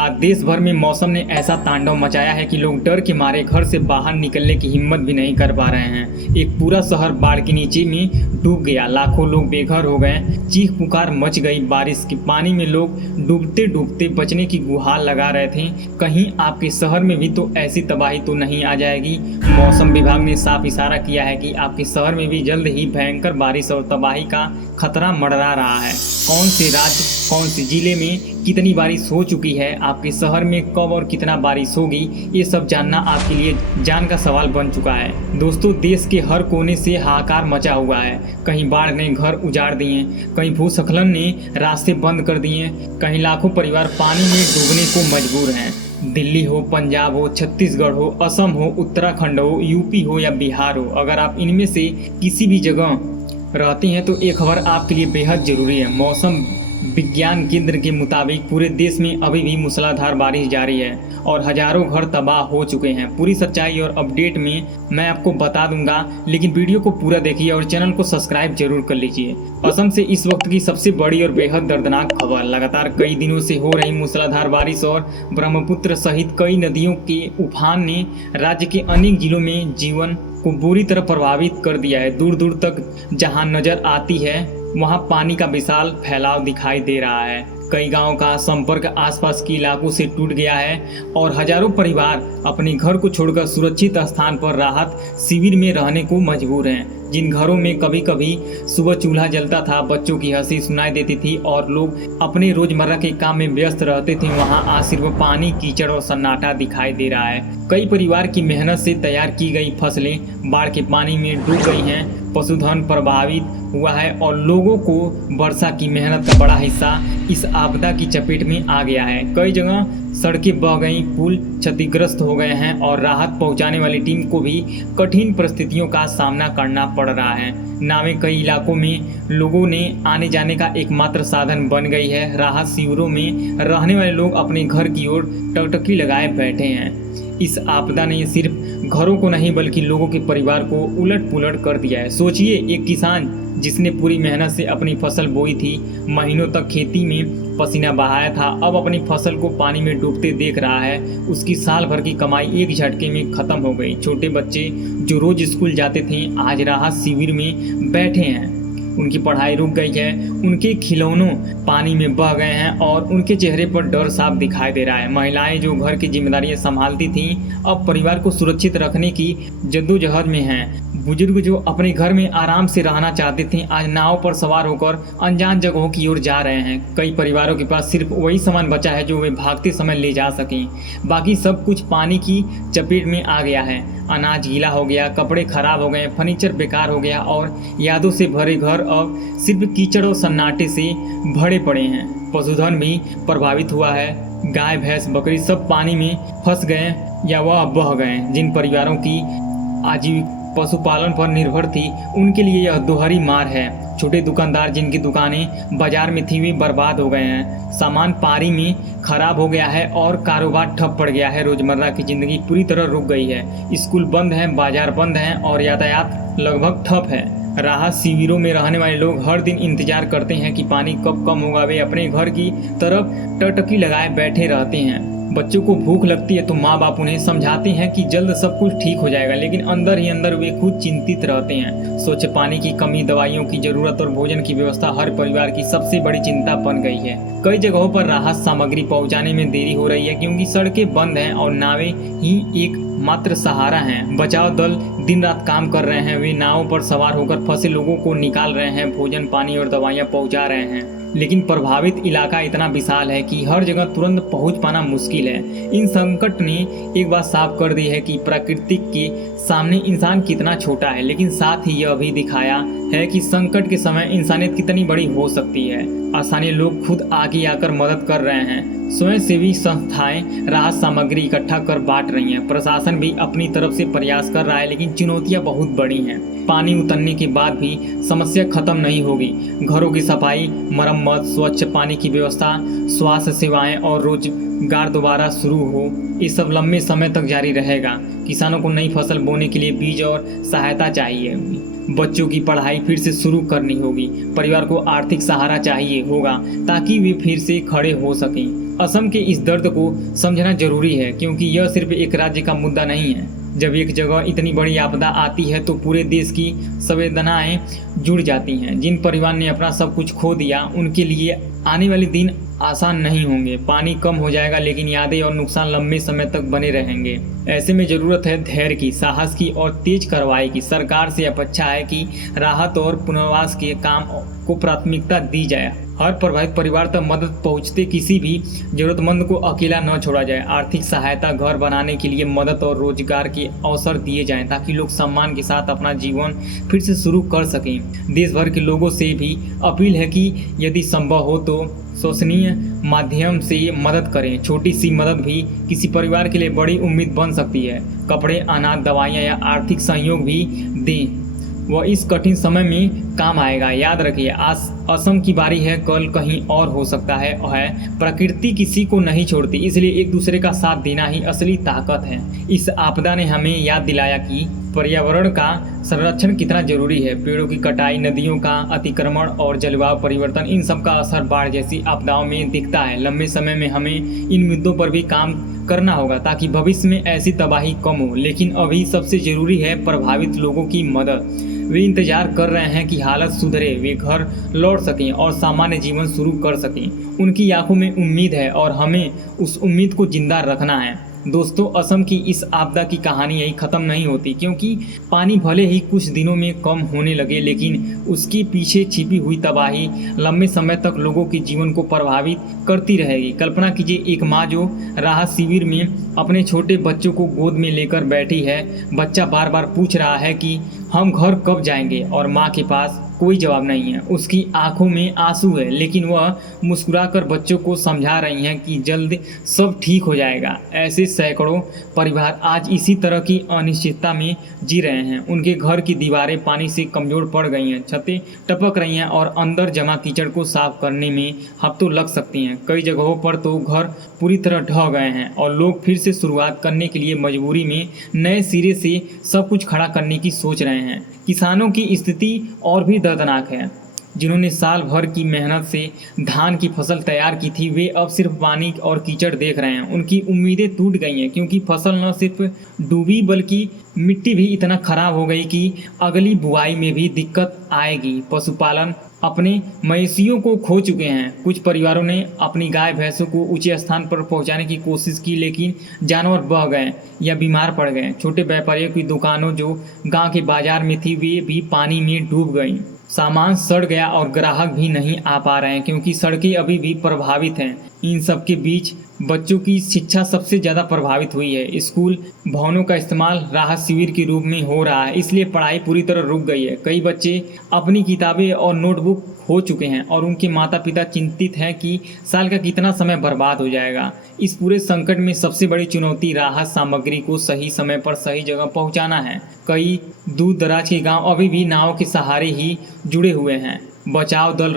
आज देश भर में मौसम ने ऐसा तांडव मचाया है कि लोग डर के मारे घर से बाहर निकलने की हिम्मत भी नहीं कर पा रहे हैं। एक पूरा शहर बाढ़ के नीचे में डूब गया, लाखों लोग बेघर हो गए, चीख पुकार मच गई। बारिश के पानी में लोग डूबते डूबते बचने की गुहार लगा रहे थे। कहीं आपके शहर में भी तो ऐसी तबाही तो नहीं आ जाएगी? मौसम विभाग ने साफ इशारा किया है कि आपके शहर में भी जल्द ही भयंकर बारिश और तबाही का खतरा मंडरा रहा है। कौन से राज्य, कौन से जिले में कितनी बारिश हो चुकी है, आपके शहर में कब और कितना बारिश होगी, ये सब जानना आपके लिए जान का सवाल बन चुका है। दोस्तों, देश के हर कोने से हाहाकार मचा हुआ है। कहीं बाढ़ ने घर उजाड़ दिए, कहीं भूस्खलन ने रास्ते बंद कर दिए, कहीं लाखों परिवार पानी में डूबने को मजबूर हैं। दिल्ली हो, पंजाब हो, छत्तीसगढ़ हो, असम हो, उत्तराखंड हो, यूपी हो या बिहार हो, अगर आप इनमें से किसी भी जगह रहते हैं तो एक खबर आपके लिए बेहद जरूरी है। मौसम विज्ञान केंद्र के मुताबिक पूरे देश में अभी भी मूसलाधार बारिश जारी है और हजारों घर तबाह हो चुके हैं। पूरी सच्चाई और अपडेट में मैं आपको बता दूंगा, लेकिन वीडियो को पूरा देखिए और चैनल को सब्सक्राइब जरूर कर लीजिए। असम से इस वक्त की सबसे बड़ी और बेहद दर्दनाक खबर। लगातार कई दिनों से हो रही मूसलाधार बारिश और ब्रह्मपुत्र सहित कई नदियों के उफान ने राज्य के अनेक जिलों में जीवन को बुरी तरह प्रभावित कर दिया है। दूर दूर तक जहां नजर आती है वहां पानी का विशाल फैलाव दिखाई दे रहा है। कई गांवों का संपर्क आसपास के इलाकों से टूट गया है और हजारों परिवार अपने घर को छोड़कर सुरक्षित स्थान पर राहत शिविर में रहने को मजबूर हैं। जिन घरों में कभी कभी सुबह चूल्हा जलता था, बच्चों की हंसी सुनाई देती थी और लोग अपने रोजमर्रा के काम में व्यस्त रहते थे, वहां आज सिर्फ पानी, कीचड़ और सन्नाटा दिखाई दे रहा है। कई परिवार की मेहनत से तैयार की गई फसलें बाढ़ के पानी में डूब गई हैं, पशुधन प्रभावित हुआ है और लोगों को वर्षा की मेहनत का बड़ा हिस्सा इस आपदा की चपेट में आ गया है। कई जगह सड़कें बह गई, पुल क्षतिग्रस्त हो गए हैं और राहत पहुंचाने वाली टीम को भी कठिन परिस्थितियों का सामना करना पड़ रहा है। नावें कई इलाकों में लोगों ने आने जाने का एकमात्र साधन बन गई है। राहत शिविरों में रहने वाले लोग अपने घर की ओर टकटकी लगाए बैठे हैं। इस आपदा ने सिर्फ घरों को नहीं बल्कि लोगों के परिवार को उलट पुलट कर दिया है। सोचिए, एक किसान जिसने पूरी मेहनत से अपनी फसल बोई थी, महीनों तक खेती में पसीना बहाया था, अब अपनी फसल को पानी में डूबते देख रहा है। उसकी साल भर की कमाई एक झटके में खत्म हो गई। छोटे बच्चे जो रोज स्कूल जाते थे आज राहत शिविर में बैठे हैं। उनकी पढ़ाई रुक गई है, उनके खिलौनों पानी में बह गए हैं और उनके चेहरे पर डर साफ दिखाई दे रहा है। महिलाएं जो घर की जिम्मेदारियां संभालती थीं अब परिवार को सुरक्षित रखने की जद्दोजहद में हैं। बुजुर्ग जो अपने घर में आराम से रहना चाहते थे आज नाव पर सवार होकर अनजान जगहों की ओर जा रहे हैं। कई परिवारों के पास सिर्फ वही सामान बचा है जो वे भागते समय ले जा सकें, बाकी सब कुछ पानी की चपेट में आ गया है। अनाज गीला हो गया, कपड़े खराब हो गए, फर्नीचर बेकार हो गया और यादों से भरे घर अब सिर्फ कीचड़ और सन्नाटे से भरे पड़े हैं। पशुधन भी प्रभावित हुआ है। गाय, भैंस, बकरी सब पानी में फंस गए या वह बह गए। जिन परिवारों की आजीविका पशुपालन पर निर्भर थी उनके लिए यह दोहरी मार है। छोटे दुकानदार जिनकी दुकानें बाजार में थी वे बर्बाद हो गए हैं। सामान पानी में खराब हो गया है और कारोबार ठप पड़ गया है। रोजमर्रा की जिंदगी पूरी तरह रुक गई है। स्कूल बंद हैं, बाजार बंद हैं और यातायात लगभग ठप है। राहत शिविरों में रहने वाले लोग हर दिन इंतजार करते हैं कि पानी कब कम होगा। वे अपने घर की तरफ टकटकी लगाए बैठे रहते हैं। बच्चों को भूख लगती है तो माँ बाप उन्हें समझाते हैं कि जल्द सब कुछ ठीक हो जाएगा, लेकिन अंदर ही अंदर वे खुद चिंतित रहते हैं। स्वच्छ पानी की कमी, दवाइयों की जरूरत और भोजन की व्यवस्था हर परिवार की सबसे बड़ी चिंता बन गई है। कई जगहों पर राहत सामग्री पहुंचाने में देरी हो रही है क्योंकि सड़कें बंद हैं और नावें ही एक मात्र सहारा हैं। बचाव दल दिन रात काम कर रहे हैं। वे नावों पर सवार होकर फंसे लोगों को निकाल रहे हैं, भोजन, पानी और दवाइयाँ पहुँचा रहे हैं। लेकिन प्रभावित इलाका इतना विशाल है कि हर जगह तुरंत पहुंच पाना मुश्किल है। इन संकट ने एक बात साफ कर दी है कि प्रकृति के सामने इंसान कितना छोटा है, लेकिन साथ ही यह भी दिखाया है कि संकट के समय इंसानियत कितनी बड़ी हो सकती है। स्थानीय लोग खुद आगे आकर मदद कर रहे हैं। स्वयंसेवी संस्थाएं राहत सामग्री इकट्ठा कर बांट रही हैं। प्रशासन भी अपनी तरफ से प्रयास कर रहा है, लेकिन चुनौतियां बहुत बड़ी हैं। पानी उतरने के बाद भी समस्या खत्म नहीं होगी। घरों की सफाई, मरम्मत, स्वच्छ पानी की व्यवस्था, स्वास्थ्य सेवाएं और रोजगार दोबारा शुरू हो, ये सब लंबे समय तक जारी रहेगा। किसानों को नई फसल बोने के लिए बीज और सहायता चाहिए। बच्चों की पढ़ाई फिर से शुरू करनी होगी। परिवार को आर्थिक सहारा चाहिए होगा ताकि वे फिर से खड़े हो सकें। असम के इस दर्द को समझना जरूरी है, क्योंकि यह सिर्फ एक राज्य का मुद्दा नहीं है। जब एक जगह इतनी बड़ी आपदा आती है तो पूरे देश की संवेदनाएं जुड़ जाती हैं। जिन परिवार ने अपना सब कुछ खो दिया, उनके लिए आने वाले दिन आसान नहीं होंगे। पानी कम हो जाएगा, लेकिन यादें और नुकसान लंबे समय तक बने रहेंगे। ऐसे में जरूरत है धैर्य की, साहस की और तेज कार्रवाई की। सरकार से अपेक्षा है कि राहत और पुनर्वास के काम को प्राथमिकता दी जाए। हर प्रभावित परिवार तक मदद पहुंचते किसी भी जरूरतमंद को अकेला न छोड़ा जाए। आर्थिक सहायता, घर बनाने के लिए मदद और रोजगार के अवसर दिए जाएं, ताकि लोग सम्मान के साथ अपना जीवन फिर से शुरू कर सकें। देश भर के लोगों से भी अपील है कि यदि संभव हो तो विश्वसनीय माध्यम से मदद करें। छोटी सी मदद भी किसी परिवार के लिए बड़ी उम्मीद बन सकती है। कपड़े, अनाज, दवाइयाँ या आर्थिक सहयोग भी दें, वह इस कठिन समय में काम आएगा। याद रखिए, आज असम की बारी है, कल कहीं और हो सकता है। प्रकृति किसी को नहीं छोड़ती, इसलिए एक दूसरे का साथ देना ही असली ताकत है। इस आपदा ने हमें याद दिलाया कि पर्यावरण का संरक्षण कितना जरूरी है। पेड़ों की कटाई, नदियों का अतिक्रमण और जलवायु परिवर्तन, इन सब का असर बाढ़ जैसी आपदाओं में दिखता है। लंबे समय में हमें इन मुद्दों पर भी काम करना होगा, ताकि भविष्य में ऐसी तबाही कम हो। लेकिन अभी सबसे जरूरी है प्रभावित लोगों की मदद। वे इंतजार कर रहे हैं कि हालत सुधरे, वे घर लौट सकें और सामान्य जीवन शुरू कर सकें। उनकी आंखों में उम्मीद है और हमें उस उम्मीद को जिंदा रखना है। दोस्तों, असम की इस आपदा की कहानी यही खत्म नहीं होती, क्योंकि पानी भले ही कुछ दिनों में कम होने लगे, लेकिन उसके पीछे छिपी हुई तबाही लंबे समय तक लोगों के जीवन को प्रभावित करती रहेगी। कल्पना कीजिए, एक माँ जो राहत शिविर में अपने छोटे बच्चों को गोद में लेकर बैठी है। बच्चा बार बार पूछ रहा है कि हम घर कब जाएंगे, और माँ के पास कोई जवाब नहीं है। उसकी आंखों में आंसू है, लेकिन वह मुस्कुराकर बच्चों को समझा रही हैं कि जल्द सब ठीक हो जाएगा। ऐसे सैकड़ों परिवार आज इसी तरह की अनिश्चितता में जी रहे हैं। उनके घर की दीवारें पानी से कमजोर पड़ गई हैं, छतें टपक रही हैं और अंदर जमा कीचड़ को साफ करने में हफ्तों लग सकती हैं। कई जगहों पर तो घर पूरी तरह ढह गए हैं और लोग फिर से शुरुआत करने के लिए मजबूरी में नए सिरे से सब कुछ खड़ा करने की सोच रहे हैं। किसानों की स्थिति और भी दर्दनाक है। जिन्होंने साल भर की मेहनत से धान की फसल तैयार की थी, वे अब सिर्फ पानी और कीचड़ देख रहे हैं। उनकी उम्मीदें टूट गई हैं, क्योंकि फसल न सिर्फ डूबी बल्कि मिट्टी भी इतना खराब हो गई कि अगली बुआई में भी दिक्कत आएगी। पशुपालन अपने मवेशियों को खो चुके हैं। कुछ परिवारों ने अपनी गाय भैंसों को ऊंचे स्थान पर पहुंचाने की कोशिश की, लेकिन जानवर बह गए या बीमार पड़ गए। छोटे व्यापारियों की दुकानों जो गांव के बाजार में थी, वे भी पानी में डूब गईं। सामान सड़ गया और ग्राहक भी नहीं आ पा रहे हैं, क्योंकि सड़कें अभी भी प्रभावित हैं। इन सब के बीच बच्चों की शिक्षा सबसे ज़्यादा प्रभावित हुई है। स्कूल भवनों का इस्तेमाल राहत शिविर के रूप में हो रहा है, इसलिए पढ़ाई पूरी तरह रुक गई है। कई बच्चे अपनी किताबें और नोटबुक खो चुके हैं और उनके माता पिता चिंतित हैं कि साल का कितना समय बर्बाद हो जाएगा। इस पूरे संकट में सबसे बड़ी चुनौती राहत सामग्री को सही समय पर सही जगह पहुंचाना है। कई दूर दराज के गांव अभी भी नाव के सहारे ही जुड़े हुए हैं। बचाव दल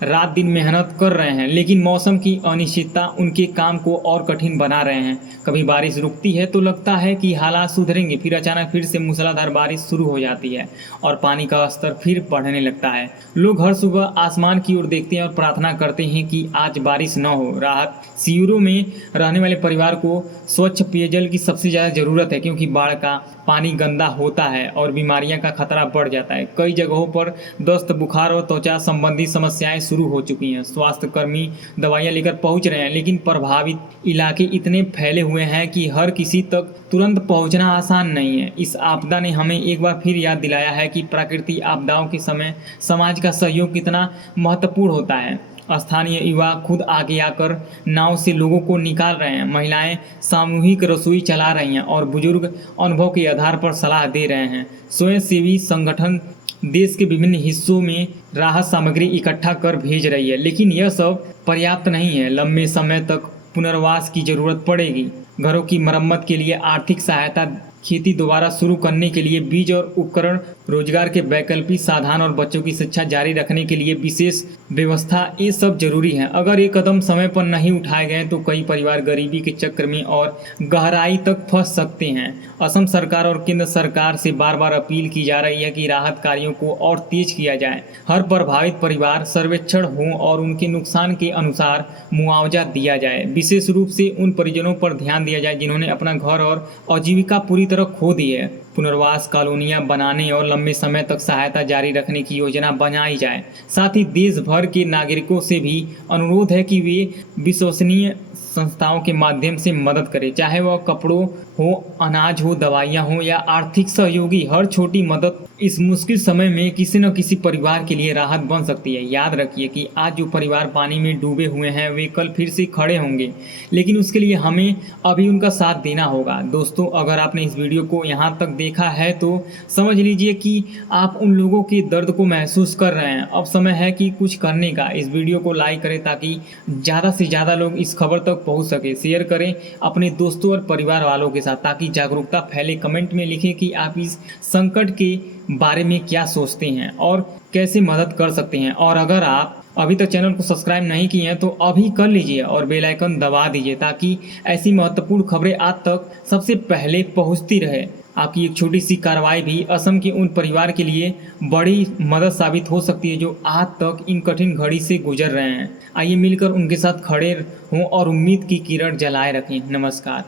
रात दिन मेहनत कर रहे हैं, लेकिन मौसम की अनिश्चितता उनके काम को और कठिन बना रहे हैं। कभी बारिश रुकती है तो लगता है कि हालात सुधरेंगे, फिर अचानक फिर से मूसलाधार बारिश शुरू हो जाती है और पानी का स्तर फिर बढ़ने लगता है। लोग हर सुबह आसमान की ओर देखते हैं और प्रार्थना करते हैं कि आज बारिश न हो। राहत शिविरों में रहने वाले परिवार को स्वच्छ पेयजल की सबसे ज़्यादा ज़रूरत है, क्योंकि बाढ़ का पानी गंदा होता है और बीमारियां का खतरा बढ़ जाता है। कई जगहों पर दस्त, बुखार और त्वचा संबंधी समस्याएं शुरू हो चुकी हैं। स्वास्थ्य कर्मी दवाइयां लेकर पहुंच रहे हैं, लेकिन प्रभावित इलाके इतने फैले हुए हैं कि हर किसी तक तुरंत पहुंचना आसान नहीं है। इस आपदा ने हमें एक बार फिर याद दिलाया है कि प्राकृतिक आपदाओं के समय समाज का सहयोग कितना महत्वपूर्ण होता है। स्थानीय युवा खुद आगे आकर नाव से लोगों को निकाल रहे हैं। महिलाएं सामूहिक रसोई चला रही हैं और बुजुर्ग अनुभव के आधार पर सलाह दे रहे हैं। स्वयंसेवी संगठन देश के विभिन्न हिस्सों में राहत सामग्री इकट्ठा कर भेज रही है, लेकिन यह सब पर्याप्त नहीं है। लंबे समय तक पुनर्वास की जरूरत पड़ेगी। घरों की मरम्मत के लिए आर्थिक सहायता, खेती दोबारा शुरू करने के लिए बीज और उपकरण रोजगार के वैकल्पिक साधन और बच्चों की शिक्षा जारी रखने के लिए विशेष व्यवस्था, ये सब जरूरी है। अगर ये कदम समय पर नहीं उठाए गए तो कई परिवार गरीबी के चक्र में और गहराई तक फंस सकते हैं। असम सरकार और केंद्र सरकार से बार बार अपील की जा रही है कि राहत कार्यों को और तेज किया जाए। हर प्रभावित परिवार सर्वेक्षण हो और उनके नुकसान के अनुसार मुआवजा दिया जाए। विशेष रूप से उन परिजनों पर ध्यान दिया जाए जिन्होंने अपना घर और आजीविका पूरी तरह खो दी है। पुनर्वास कॉलोनियां बनाने और लंबे समय तक सहायता जारी रखने की योजना बनाई जाए। साथ ही देश भर के नागरिकों से भी अनुरोध है कि वे विश्वसनीय संस्थाओं के माध्यम से मदद करें, चाहे वह कपड़ों हो, अनाज हो, दवाइयाँ हो या आर्थिक सहयोगी। हर छोटी मदद इस मुश्किल समय में किसी न किसी परिवार के लिए राहत बन सकती है। याद रखिए कि आज जो परिवार पानी में डूबे हुए हैं वे कल फिर से खड़े होंगे, लेकिन उसके लिए हमें अभी उनका साथ देना होगा। दोस्तों, अगर आपने इस वीडियो को यहाँ तक देखा है तो समझ लीजिए कि आप उन लोगों के दर्द को महसूस कर रहे हैं। अब समय है कि कुछ करने का। इस वीडियो को लाइक करें ताकि ज़्यादा से ज़्यादा लोग इस खबर तक पहुँच सके। शेयर करें अपने दोस्तों और परिवार वालों के साथ ताकि जागरूकता फैले। कमेंट में लिखें कि आप इस संकट के बारे में क्या सोचते हैं और कैसे मदद कर सकते हैं। और अगर आप अभी तक चैनल को सब्सक्राइब नहीं किए हैं तो अभी कर लीजिए और बेल आइकन दबा दीजिए ताकि ऐसी महत्वपूर्ण खबरें आप तक सबसे पहले पहुंचती रहे। आपकी एक छोटी सी कार्रवाई भी असम के उन परिवार के लिए बड़ी मदद साबित हो सकती है जो आज तक इन कठिन घड़ी से गुजर रहे हैं। आइए मिलकर उनके साथ खड़े हों और उम्मीद की किरण जलाए रखें। नमस्कार।